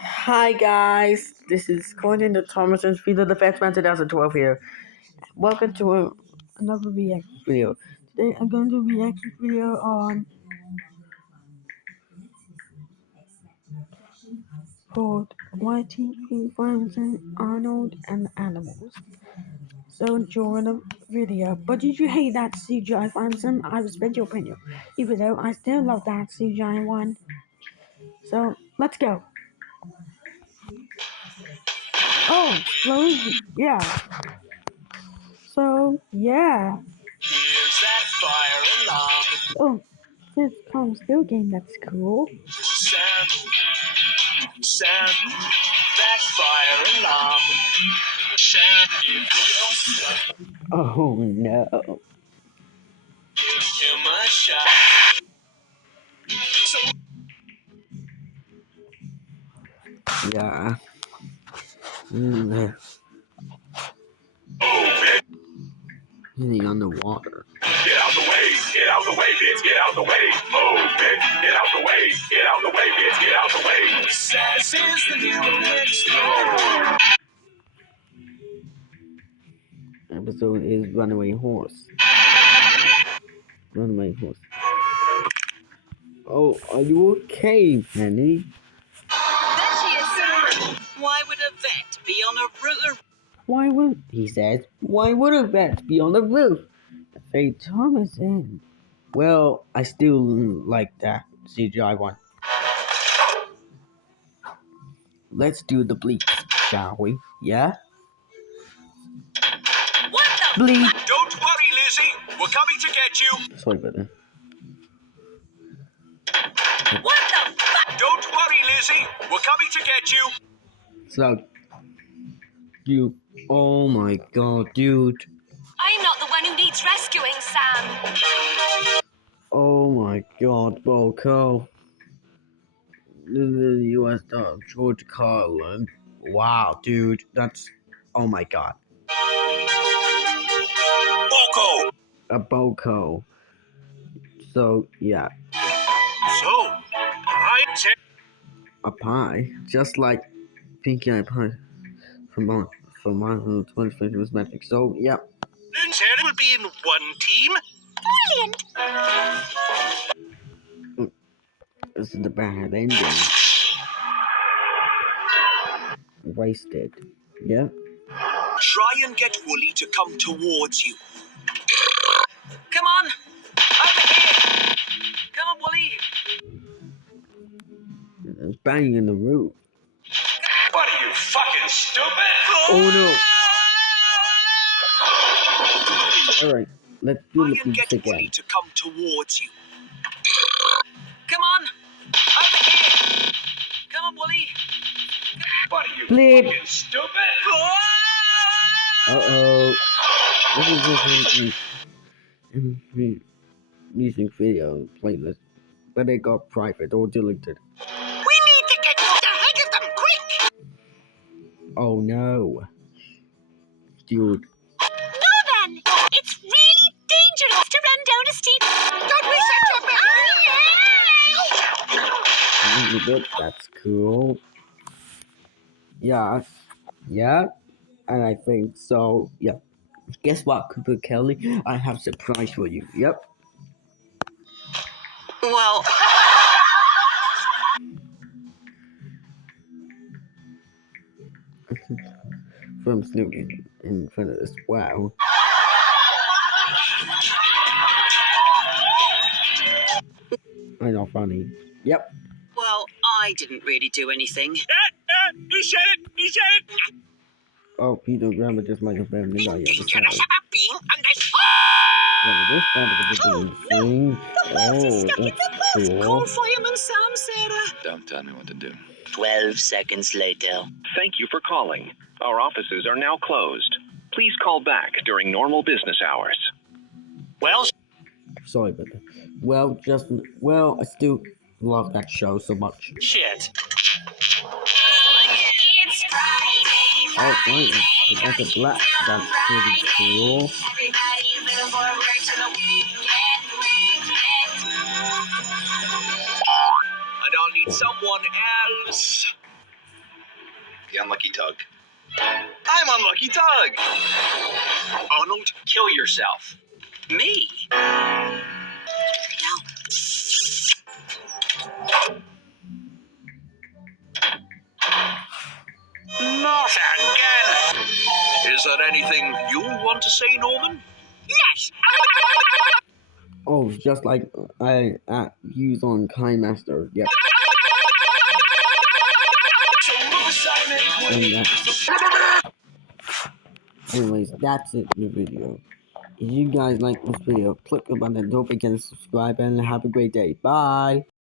Hi guys, this is Conan the Thomason's Speed of the Fastman 2012 here. Welcome to another reaction video. Today I'm going to react video on called YTP Fireman Sam, Arnold and the Animals. So enjoy the video. But did you hate that CGI Fireman Sam? I respect your opinion. Even though I still love that CGI one. So let's go. Oh, explosion. Yeah. So yeah. Here's that fire alarm. Oh, Sitcom still game, that's cool. Sam, that fire alarm. Sam, if you're stuck, Oh no. give him a shot. So, Yeah. In the underwater. get out the way, bitch, get out the way. Oh, bitch, get out the way, get out the way, bitch, get out the way. Sass is the hero next door. Episode is Runaway Horse. Runaway Horse. Oh, are you okay, Penny? There she is, sir. Why would a vet be on a roof? He says, why would a vet be on the roof? Fate Thomas in. Well, I still like that CGI one. Let's do the bleep, shall we? Yeah? What the? Bleep! Don't worry, Lizzie, we're coming to get you. Sorry about that. What the fuck? Don't worry, Lizzie, we're coming to get you. So, you. Oh my god, dude. I'm not the one who needs rescuing, Sam. Oh my god, Boko. The US George Carlin. Wow, dude. That's. Oh my god. Boko. A Boko. So, yeah. So, A pie. Just like Pinkie Eye Pie from my 25th was magic. So, yeah. and Sarah will be in one team. Brilliant. This is the bad ending. Wasted. Yeah. Try and get Wooly to come towards you. Come on. Over here. Come on, Wooly. There's banging in the roof. What are you, fucking stupid? Oh no. Alright, let's do Try the and beats get again. Wooly to come towards you. Come on. Over here. Come on, Wooly. What are you, Bleep. fucking stupid? Uh-oh. This is music video playlist, but it got private or deleted. We need to get ahead of them, quick! Oh no. Dude. No, then. It's really dangerous to run down a steep. Don't be such a Good, that's cool. Yeah. Yeah. And I think so. Yeah. Guess what, Cooper Kelly? I have a surprise for you. Yep. Well, From Snoopy in front of this. Wow. I know, funny. Yep. well, I didn't really do anything. He said it! He said it! Oh, Peter Grandma just like a family guy. Dangerous about being under... This thing. The horse is stuck in the bus. Call Cool. Fireman Sam, Sarah. Don't tell me what to do. 12 seconds later. Thank you for calling. Our offices are now closed. Please call back during normal business hours. Well, Sorry about that. Well, I still love that show so much. shit. It's Friday. Oh, right. That's a black. That's pretty cool. Everybody's looking forward to the weekend. And I'll need someone else. The Unlucky Tug. I'm Unlucky Tug! Arnold, kill yourself. Me? Not again. Is there anything you want to say, Norman? Yes! Oh, just like I use on KineMaster. Yep. And anyways, that's it in the video. If you guys like this video, click the button, don't forget to subscribe, and have a great day. Bye!